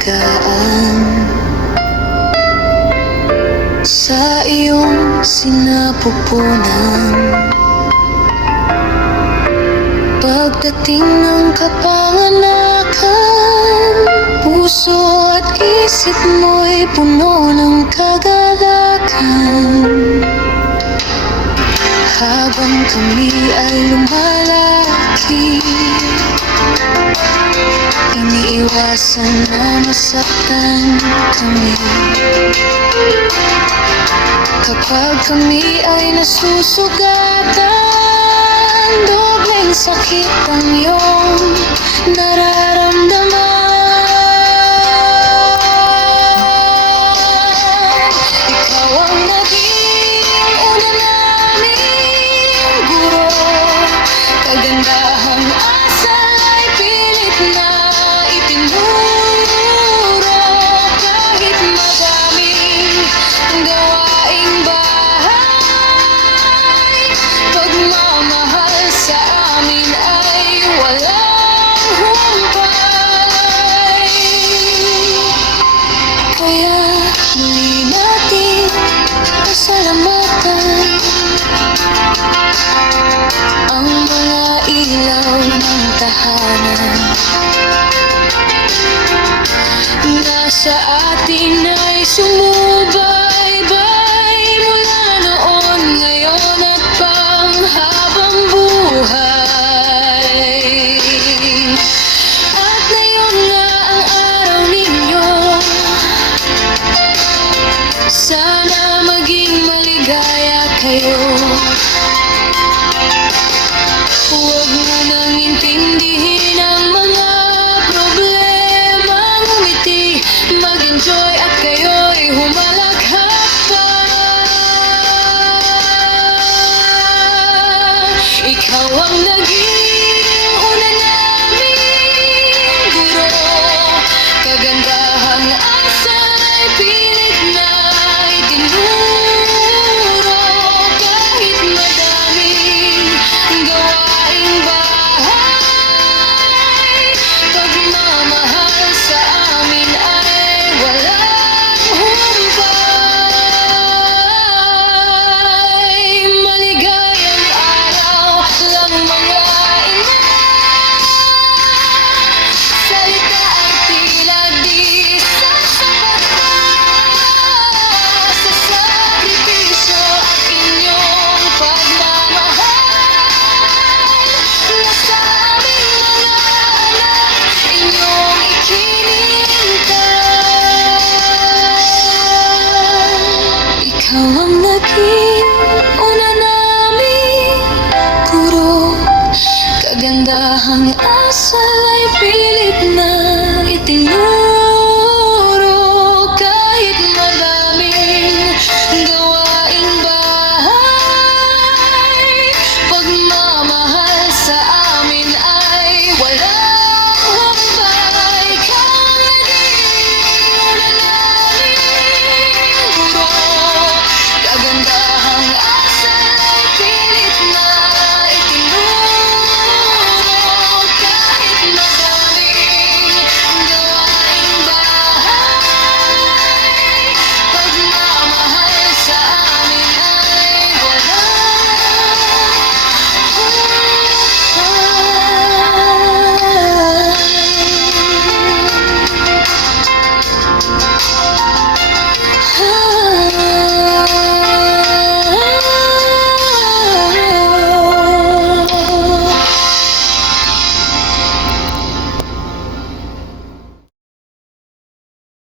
alagaan. Sa iyong sinapupunan, pagdating ng kapanganakan, puso at isip mo'y puno ng kagalakan. Habang kami ay lumalaki, iniiwasan na masaktan kami. Kapag kami ay nasusugatan, dobleng sakit ang iyong nararamdaman. Ikaw ang naging una naming guro, kagandahang asal ay pilit na itinuro. Kahit madaming gawaing bahay, pagmamahal sa amin ay walang humpay. Kaya muli natin pasalamatan ang mga ilaw ng tahanan na sa atin ay sumubaybay mula noon, ngayon at panghabang buhay. At ngayon na ang araw ninyo, sana maging maligaya kayo. Huwag mo nang intindihin ang mga problemang ngumiti, mag-enjoy at kayo'y humalaghap pa. Ikaw ang naging una naming guro, kagandahang asal ay pilit na itinuro. Kahit madaming gawaing bahay, pagmamahal sa amin ay walang humpay. Maligayang araw lang mga ina, salita ang tila di sasapat sa sakripisyo at inyong pagmamahal. Nasa aming mga anak, inyong ikinintay. Ikaw ang naging una naming guro, kagandahang asal ay